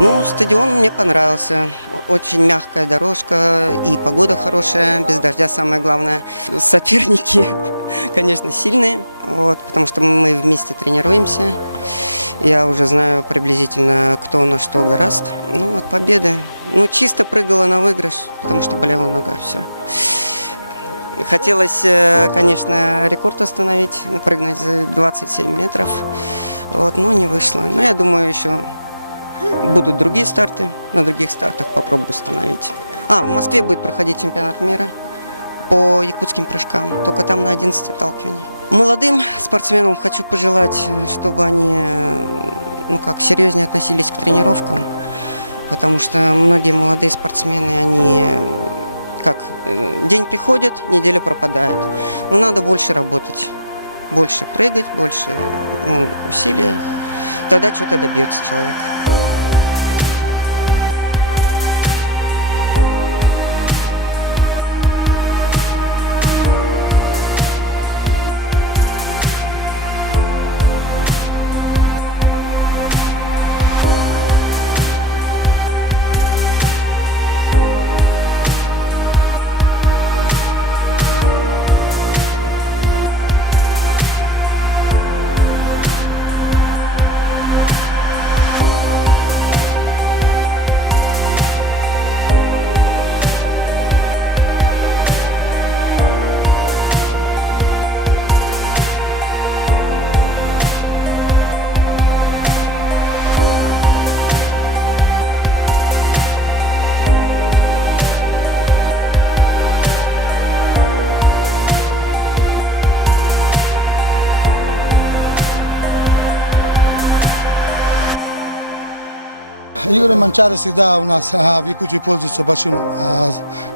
Ну, стадион мне понравился. Очень мягкая дорожка и погода хорошая, без дождя самое главное. Соперники, конечно, сильные, вот, потому что мы вместе тренируемся. Я уже знаю приблизительно, кто на что гораст. Ну, от победы. Ну, чисто прыгала на выигрыш, потому что болела нога, все. Хотелось, конечно, рекорд установить, прыгнуть за 27 метров, вот, но не вышло. Но я думаю, еще будут другие старты, на других стартах попробую установить. В Москве будет проходить чемпионат мира по якутским прыжкам, только там на 11 отталкиваний. Молодым спортсменам хочу пожелать, чтобы они, серьезнее относились к тренировкам, потому что многие молодые спортсмены, они день приходит, неделя пропадает. Но надо больше работать, больше прыгать, больше усилия. Тогда что-то добьется человек. Игры Манчары всегда у нас в Якутии пользуются большим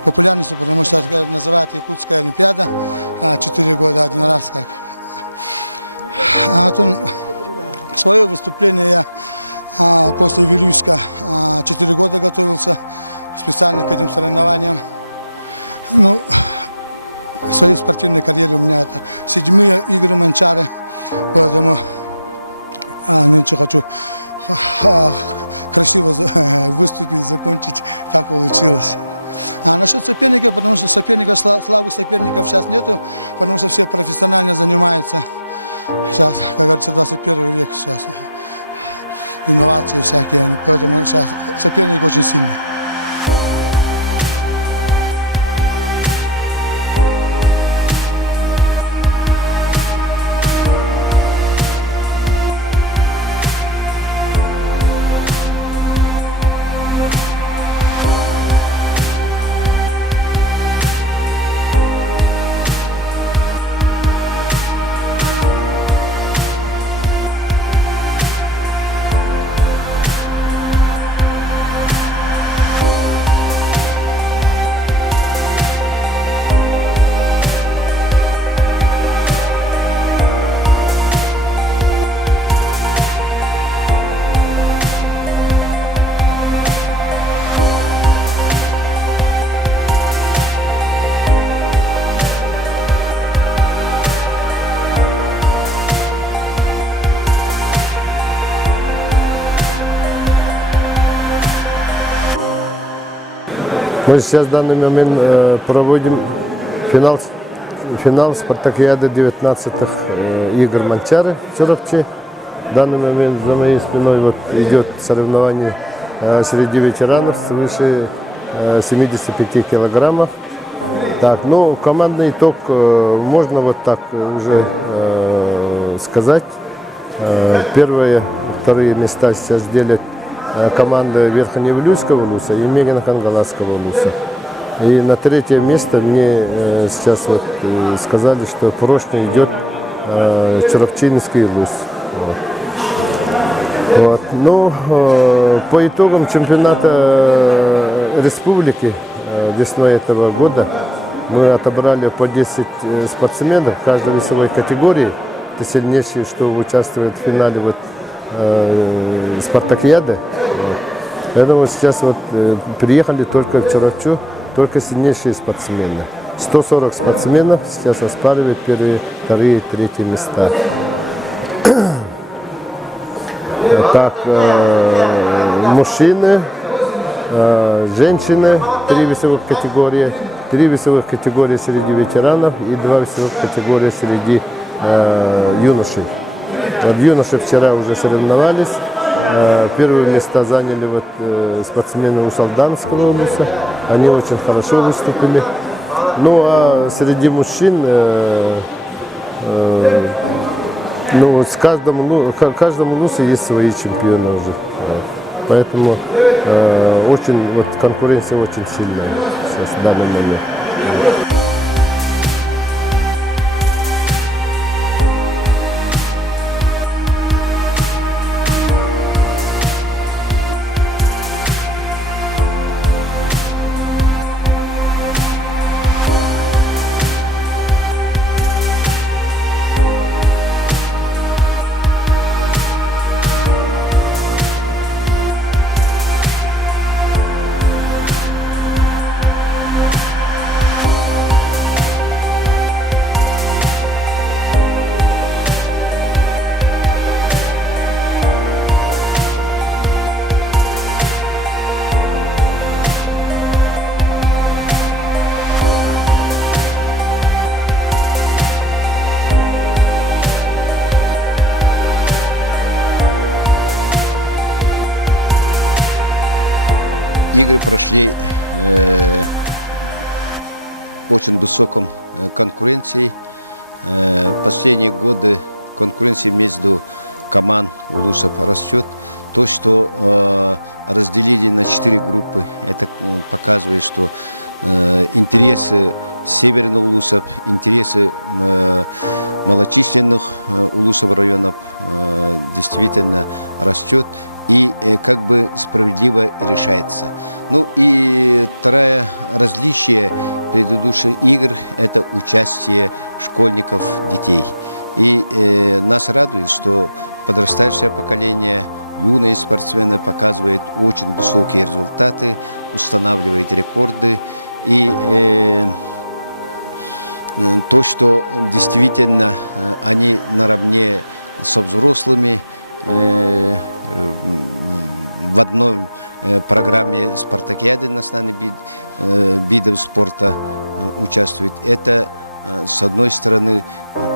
популярностью, потому что это называют Якутская Олимпиада 4 года один раз. Свое выступление я после Вилюйска 4 года готовился специально к этим соревнованиям. В своей спортивной карьере у меня это 7-е игры Манчары, поэтому нынче хочу красиво выступить, закончить, так получилось. Насчет соперника, потому что слабых соперников сейчас нету, потому что все профессионально занимаются. Сейчас, как говорится, 21 век сейчас, инновации всякие, поэтому сейчас соперник очень сильный. Мы сейчас в данный момент проводим финал спартакиады 19-х игр Манчары в Чоровче. В данный момент за моей спиной идет соревнование среди ветеранов свыше 75 килограммов. Командный итог можно уже сказать. Первые, вторые места сейчас делят команда Верхневилюйского улуса и Мегино-Кангаласского улуса. И на 3-е место мне сейчас сказали, что прочно идет Чоровчинский улус. По итогам чемпионата республики весной этого года мы отобрали по 10 спортсменов в каждой весовой категории. Это сильнейшие, что участвуют в финале спартакиады. Поэтому сейчас приехали только в Чоровчу, только сильнейшие спортсмены. 140 спортсменов сейчас оспаривают первые, вторые, третьи места. мужчины, женщины, 3 весовых категории, 3 весовых категории среди ветеранов и 2 весовых категории среди юношей. Вот юноши вчера уже соревновались. Первые места заняли спортсмены Усалданского улуса. Они очень хорошо выступили. Ну а среди мужчин с каждому улусу есть свои чемпионы уже. Поэтому конкуренция очень сильная сейчас в данный момент. Игры прошли очень высоком конкуренции. Последние годы конкуренция между команд улусов растет. То, что разделили на 4 группы, это показывает, что интересы северных улусов, интересы малочисленных улусов районов действительно растет. И как бы справедливо решается. Ну и второе различие предыдущих игр – это участие школьников, детей. И нас радует, что подрастающее поколение, юные спортсмены показывают очень высокие результаты, устанавливают рекорды. И то, что действительно они наравне со взрослыми, в одной программе спартакиады национальных видов спорта участвуют. Это, с одной стороны,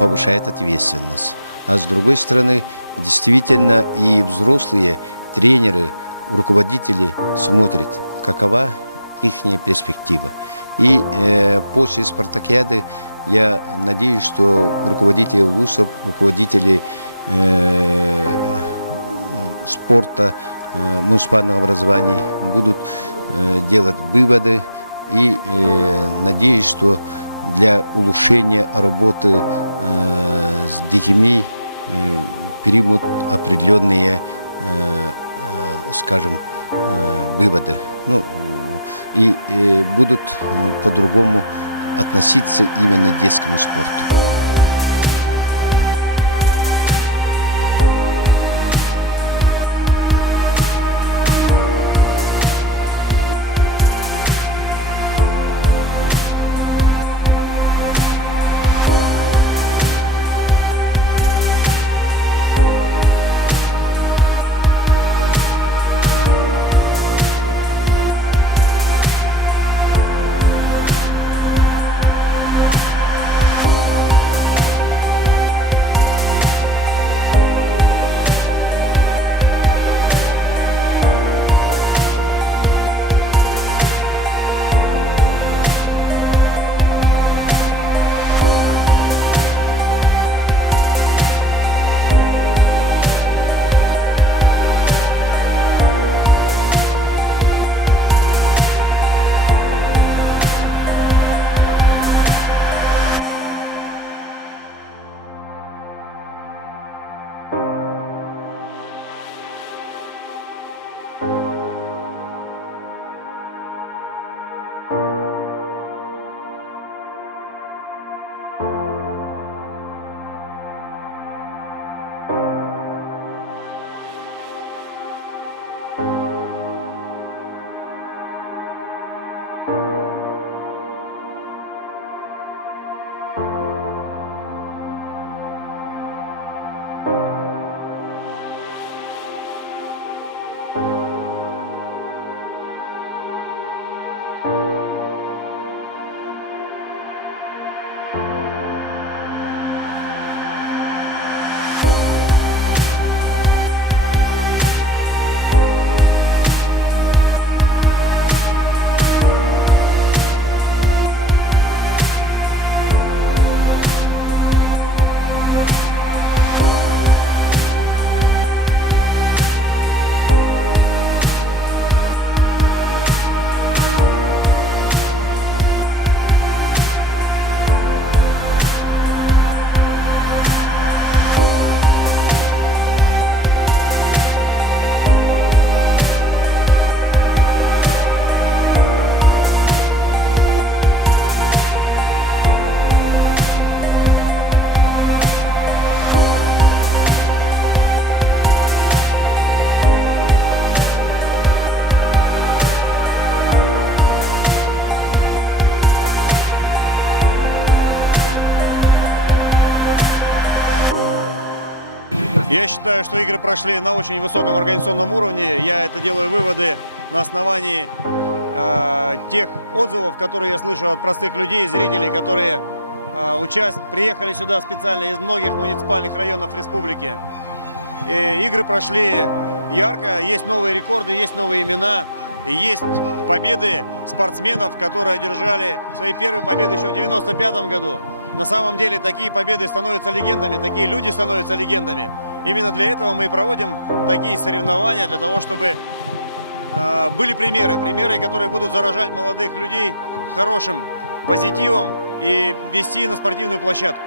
повышает ответственность, а с другой стороны, действительно и взрослые, тренеры, руководители смотрят, какова их перспектива. И после спартакиады я надеюсь, что руководители улусов, руководители спорта, муниципального образования будут делать выводы, и надеюсь, что для улучшения работы с детьми примут определенные, скажем, выводы. Ну, и будут по-другому относиться именно к детскому спорту. Я считаю, что игры прошли на очень высоком организационном уровне. Я это делаю выводы на основании тех отзывов, которые я слышу от простых людей, зрителей, которые приехали сюда специально из многих муниципальных районов республики. И игры прошли ярко, есть новые рекорды, есть новые имена, и есть победы спортсменов, которые одержали свои первые победы еще в 1995 году. На самом деле такие победы становятся легендами, такие люди становятся легендами. Именно для этого мы и проводим такие соревнования, для того, чтобы были примеры, которые будут заражать молодых людей хорошим позитивом и вести на спортивную площадку.